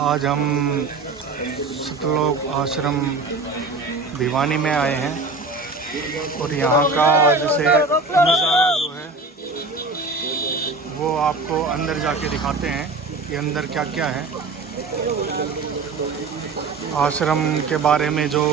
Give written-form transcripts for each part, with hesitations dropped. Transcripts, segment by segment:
आज हम सतलोक आश्रम भिवानी में आए हैं और यहाँ का जैसे नज़ारा जो है वो आपको अंदर जाके दिखाते हैं कि अंदर क्या क्या है। आश्रम के बारे में जो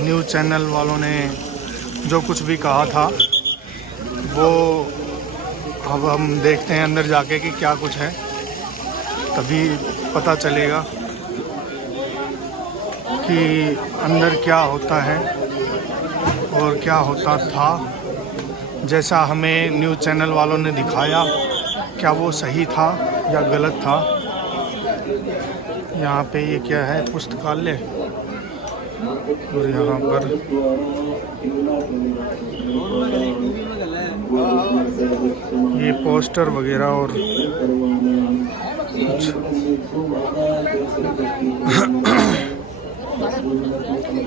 न्यूज़ चैनल वालों ने जो कुछ भी कहा था वो अब हम देखते हैं अंदर जाके कि क्या कुछ है, तभी पता चलेगा कि अंदर क्या होता है और क्या होता था। जैसा हमें न्यूज़ चैनल वालों ने दिखाया, क्या वो सही था या गलत था। यहाँ पे ये क्या है, पुस्तकालय, और यहाँ पर ये पोस्टर वगैरह और कुछ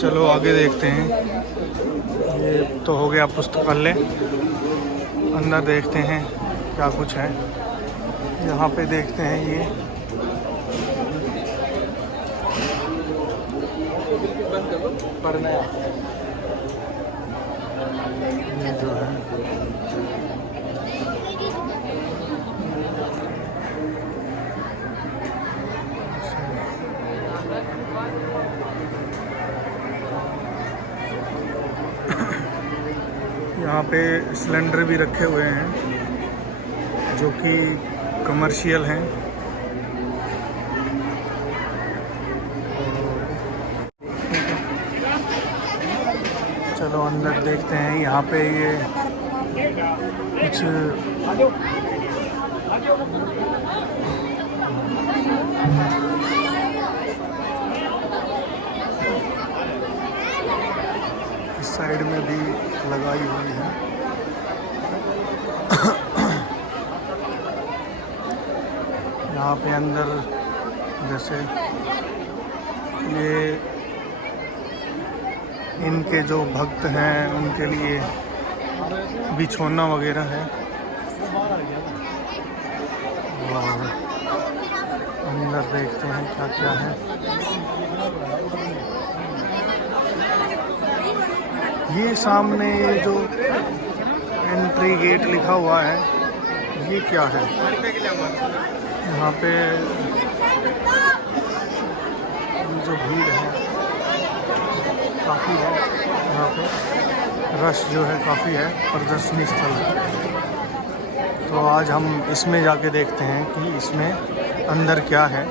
चलो आगे देखते हैं। ये तो हो गया पुस्तकालय, अंदर देखते हैं क्या कुछ है। यहाँ पे देखते हैं ये जो है यहाँ पे सिलेंडर भी रखे हुए हैं जो कि कमर्शियल हैं। चलो अंदर देखते हैं। यहाँ पे ये कुछ इस साइड में भी लगाई हुई है। यहाँ पे अंदर जैसे ये इनके जो भक्त हैं उनके लिए बिछौना वगैरह है। और अंदर देखते हैं क्या क्या है। ये सामने ये जो एंट्री गेट लिखा हुआ है, ये क्या है? यहाँ पे जो भीड़ है काफ़ी है, यहाँ पे रश जो है काफ़ी है, प्रदर्शनी स्थल है। तो आज हम इसमें जाके देखते हैं कि इसमें अंदर क्या है।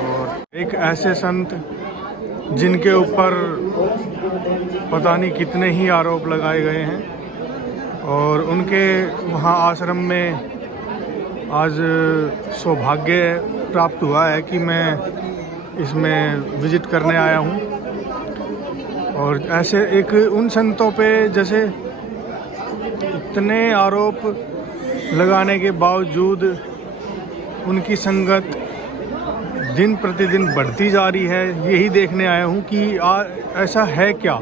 और एक ऐसे संत जिनके ऊपर पता नहीं कितने ही आरोप लगाए गए हैं और उनके वहाँ आश्रम में आज सौभाग्य प्राप्त हुआ है कि मैं इसमें विज़िट करने आया हूँ। और ऐसे एक उन संतों पे जैसे इतने आरोप लगाने के बावजूद उनकी संगत दिन प्रतिदिन बढ़ती जा रही है। यही देखने आया हूँ कि ऐसा है क्या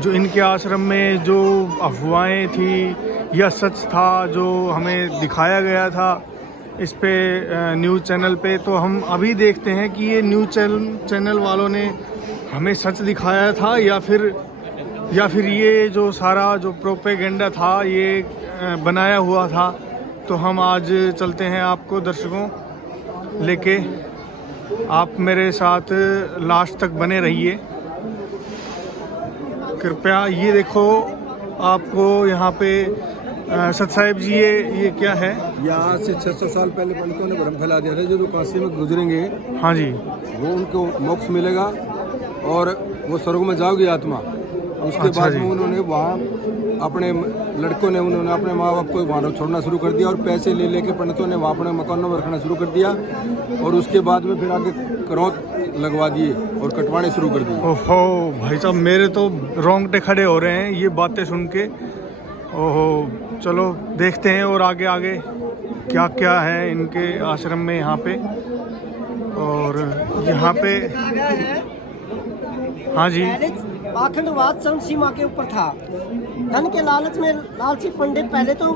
जो इनके आश्रम में जो अफवाहें थी या सच था जो हमें दिखाया गया था इस पे न्यूज़ चैनल पे। तो हम अभी देखते हैं कि ये न्यूज़ चैनल वालों ने हमें सच दिखाया था या फिर ये जो सारा जो प्रोपेगेंडा था ये बनाया हुआ था। तो हम आज चलते हैं आपको दर्शकों लेके, आप मेरे साथ लास्ट तक बने रहिए कृपया। ये देखो आपको यहाँ पे सत साहिब जी ये क्या है? यहाँ से 600 साल पहले पंडितों ने भ्रम फैला दिया था जो काशी में गुजरेंगे, हाँ जी, वो उनको मोक्ष मिलेगा और वो स्वर्ग में जाओगी आत्मा। उसके बाद में उन्होंने वहाँ अपने लड़कों ने उन्होंने अपने माँ बाप को वहाँ छोड़ना शुरू कर दिया और पैसे ले लेके पंडितों ने वहाँ अपने मकानों में रखना शुरू कर दिया। और उसके बाद में फिर आगे करौत लगवा दिए और कटवाने शुरू कर दिए। ओहो भाई साहब, मेरे तो रोंगटे खड़े हो रहे हैं ये बातें सुन के। ओहो, चलो देखते हैं और आगे आगे क्या क्या है इनके आश्रम में यहाँ पे। और यहाँ पे हाँ जी, पाखंडवाद चरम सीमा के ऊपर था। धन के लालच में लालची पंडित पहले तो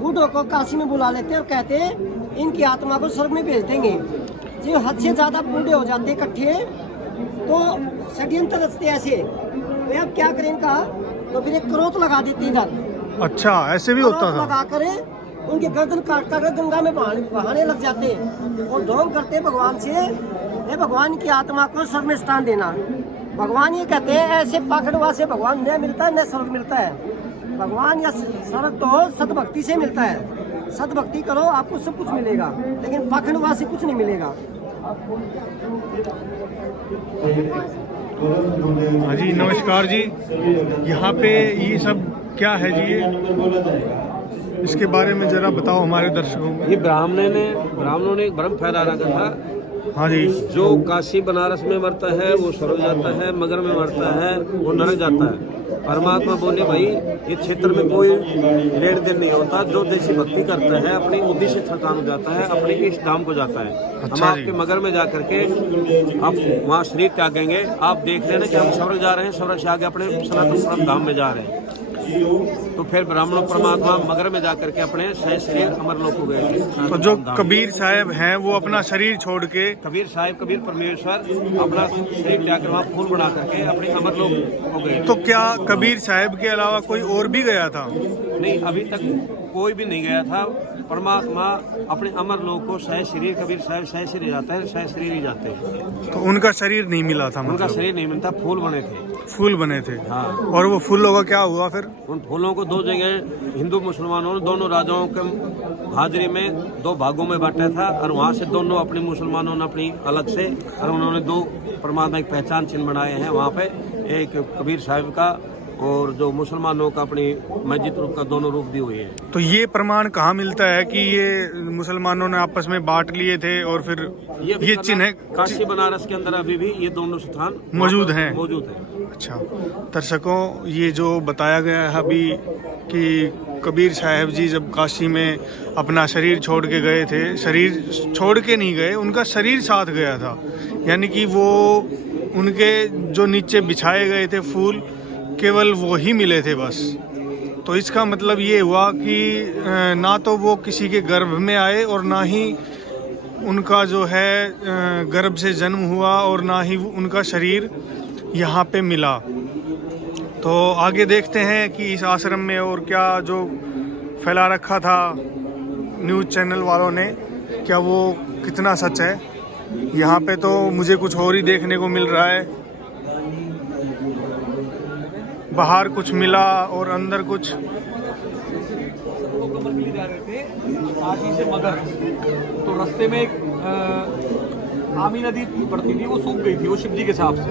बूढ़ों को काशी में बुला लेते और कहते इनकी आत्मा को स्वर्ग में भेज देंगे। जो हद से ज्यादा बूढ़े हो जाते इकट्ठे तो षड्यंत्र रचते ऐसे, तो अब क्या करें इनका, तो फिर एक क्रोध लगा देते इधर। अच्छा, ऐसे भी होता था? लगा कर उनके गर्दन काट कर गंगा में बहाने लग जाते और ढोंग करते भगवान से, हे भगवान की आत्मा को स्वर्ग में स्थान देना। भगवान ये कहते हैं ऐसे पाखंडवा से भगवान न मिलता है न स्वर्ग मिलता है। भगवान या स्वर्ग तो सतभक्ति से मिलता है। सतभक्ति करो आपको सब कुछ मिलेगा, लेकिन पाखंडवा से कुछ नहीं मिलेगा। हाँ जी, नमस्कार जी। यहाँ पे ये सब क्या है जी? ये इसके बारे में जरा बताओ हमारे दर्शकों को। ये ब्राह्मणों ने एक भ्रम फैला रखा था। हाँ जी। जो काशी बनारस में मरता है वो स्वर्ग जाता है, मगर में मरता है वो नरक जाता है। परमात्मा बोले भाई ये क्षेत्र में कोई लेन देन नहीं होता, जो जैसी भक्ति करता है अपनी उद्देश्य थकान हो जाता है, अपने इष्ट धाम को जाता है। अच्छा, हम आपके मगर में जा करके आप वहाँ शरीर त्यागेंगे, आप देख लेना कि हम स्वर्ग जा रहे हैं, स्वर्ग से आगे अपने सनातन धाम में जा रहे हैं। तो फिर ब्राह्मण परमात्मा मगर में जाकर के अपने शरीर अमरलोक को गए थे। तो जो कबीर साहब हैं वो अपना शरीर छोड़ के, कबीर साहब कबीर परमेश्वर अपना शरीर त्याग कर वहाँ फूल बना करके अपने अमरलोक को गए। तो क्या कबीर साहब के अलावा कोई और भी गया था? नहीं, अभी तक कोई भी नहीं गया था। परमात्मा अपने अमर लोक को सह शरीर कबीर साहब सह शरीर जाता है, सह शरीर ही जाते हैं। तो उनका शरीर नहीं मिला था? उनका मतलब शरीर नहीं मिलता, फूल बने थे। फूल बने थे? हाँ। और वो फूलों का क्या हुआ फिर? उन फूलों को दो जगह हिंदू मुसलमानों ने दोनों राजाओं के हाजिरी में दो भागों में बांटा था, और वहाँ से दोनों अपने मुसलमानों ने अपनी अलग से, और उन्होंने दो परमात्मा की पहचान चिन्ह बनाए हैं वहाँ पे, एक कबीर साहब का और जो मुसलमानों का अपनी मस्जिद रूप का, दोनों रूप दी हुई है। तो ये प्रमाण कहाँ मिलता है कि ये मुसलमानों ने आपस में बांट लिए थे और फिर ये चिन्ह काशी बनारस के अंदर अभी भी ये दोनों स्थान मौजूद हैं? मौजूद है। अच्छा दर्शकों, ये जो बताया गया है अभी कि कबीर साहब जी जब काशी में अपना शरीर छोड़ के गए थे, शरीर छोड़ के नहीं गए, उनका शरीर साथ गया था, यानी कि वो उनके जो नीचे बिछाए गए थे फूल केवल वो ही मिले थे बस। तो इसका मतलब ये हुआ कि ना तो वो किसी के गर्भ में आए और ना ही उनका जो है गर्भ से जन्म हुआ और ना ही उनका शरीर यहाँ पे मिला। तो आगे देखते हैं कि इस आश्रम में और क्या जो फैला रखा था न्यूज़ चैनल वालों ने, क्या वो कितना सच है। यहाँ पे तो मुझे कुछ और ही देखने को मिल रहा है, बाहर कुछ मिला और अंदर कुछ। कमल के लिए जा रहे थे काशी से मगर, तो रास्ते में एक आमी नदी पड़ती थी, वो सूख गई थी, वो शिव जी के हिसाब से।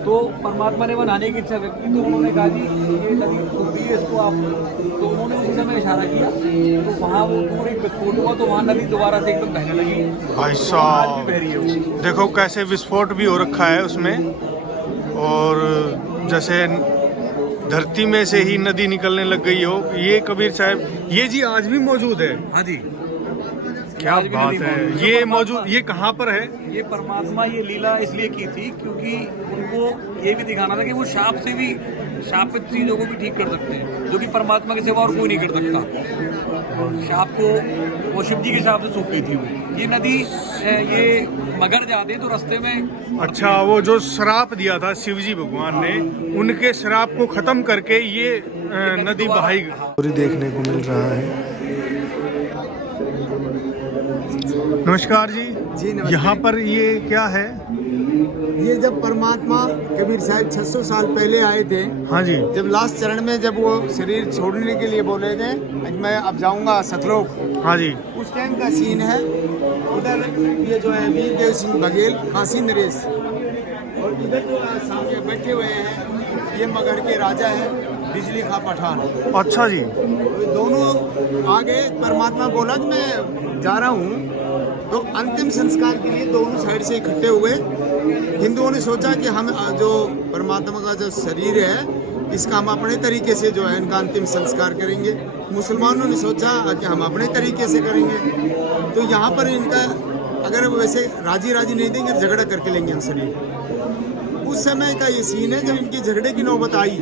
तो परमात्मा ने वह नहाने की इच्छा व्यक्त की, तो उन्होंने कहा जी ये नदी सूख गई है, इसको आप, तो उन्होंने उसी समय इशारा किया, तो वहाँ वो पूरी विस्फोट हुआ, तो वहाँ नदी दोबारा से एकदम बहने लगी। भाई आज भी साहब बह रही है वो। देखो कैसे विस्फोट भी हो रखा है उसमें, और जैसे धरती में से ही नदी निकलने लग गई हो। ये कबीर साहब ये जी आज भी मौजूद है? हाँ जी, क्या बात है। ये मौजूद, ये कहाँ पर है? ये परमात्मा ये लीला इसलिए की थी क्योंकि उनको ये भी दिखाना था कि वो शापित चीजों को भी ठीक कर सकते हैं, जो कि परमात्मा के सिवा और कोई नहीं कर सकता। शाप को वो शिव जी के हिसाब से सूख गई थी वो। ये नदी ये मगर जाते तो रास्ते में। अच्छा, वो जो श्राप दिया था शिवजी भगवान ने, उनके श्राप को खत्म करके ये नदी बहाई पूरी देखने को मिल रहा है। नमस्कार जी। जी नमस्ते। यहाँ पर ये क्या है? ये जब परमात्मा कबीर साहब 600 साल पहले आए थे, हाँ जी, जब लास्ट चरण में जब वो शरीर छोड़ने के लिए बोले थे, मैं अब जाऊंगा सतलोक, हाँ जी, उस टाइम का सीन है। उधर ये जो है वीरदेव सिंह बघेल, काशी नरेश, और इधर जो सामने बैठे हुए हैं ये मगध के राजा हैं, बिजली खा पठान। अच्छा जी। दोनों आगे परमात्मा बोला कि मैं जा रहा हूँ, तो अंतिम संस्कार के लिए दोनों साइड से इकट्ठे हुए। हिंदुओं ने सोचा कि हम जो परमात्मा का जो शरीर है इसका हम अपने तरीके से जो है इनका अंतिम संस्कार करेंगे। मुसलमानों ने सोचा कि हम अपने तरीके से करेंगे। तो यहाँ पर इनका अगर वैसे राजी नहीं देंगे, झगड़ा करके लेंगे हम शरीर। उस समय का ये सीन है, जब इनकी झगड़े की नौबत आई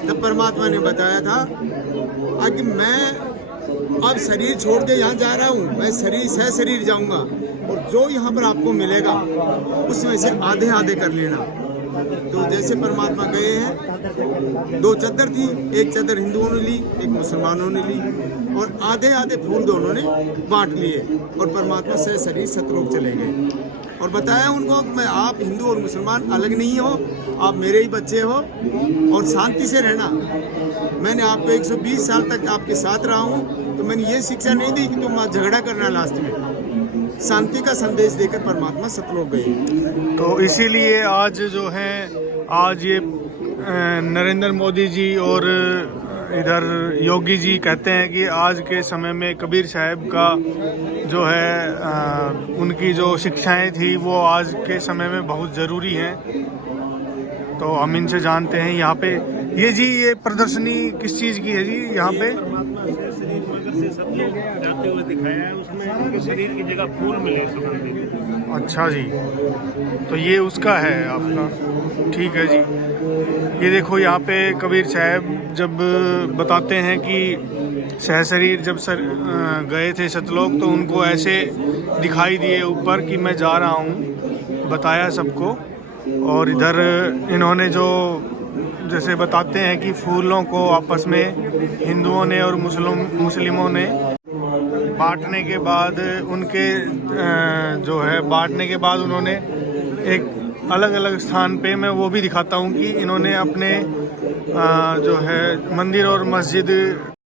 तब परमात्मा ने बताया था कि मैं अब शरीर छोड़ के यहाँ जा रहा हूँ, मैं शरीर से शरीर जाऊँगा और जो यहाँ पर आपको मिलेगा उसमें से आधे आधे कर लेना। तो जैसे परमात्मा गए हैं, 2 चद्दर थी, एक चद्दर हिंदुओं ने ली, एक मुसलमानों ने ली और आधे आधे फूल दोनों ने बांट लिए और परमात्मा से शरीर सतलोक चले गए। और बताया उनको कि मैं आप हिंदू और मुसलमान अलग नहीं हो, आप मेरे ही बच्चे हो और शांति से रहना। मैंने आपको 120 साल तक आपके साथ रहा हूँ, तो मैंने ये शिक्षा नहीं दी कि तुम झगड़ा करना। लास्ट में शांति का संदेश देकर परमात्मा सतलोक गए। तो इसीलिए आज जो है, आज ये नरेंद्र मोदी जी और इधर योगी जी कहते हैं कि आज के समय में कबीर साहब का जो है उनकी जो शिक्षाएं थी वो आज के समय में बहुत ज़रूरी हैं। तो हम इनसे जानते हैं यहाँ पे ये जी, ये प्रदर्शनी किस चीज़ की है जी यहाँ पे? जाते हुए दिखाया है, उसमें उनके शरीर की जगह फूल मिले सुगंधित। अच्छा जी, तो ये उसका है आपका, ठीक है जी। ये देखो यहाँ पे कबीर साहब जब बताते हैं कि सहशरीर जब गए थे सतलोक, तो उनको ऐसे दिखाई दिए ऊपर कि मैं जा रहा हूँ, बताया सबको। और इधर इन्होंने जो जैसे बताते हैं कि फूलों को आपस में हिंदुओं ने और मुस्लिमों ने बांटने के बाद उनके जो है बांटने के बाद उन्होंने एक अलग अलग स्थान पे, मैं वो भी दिखाता हूँ कि इन्होंने अपने जो है मंदिर और मस्जिद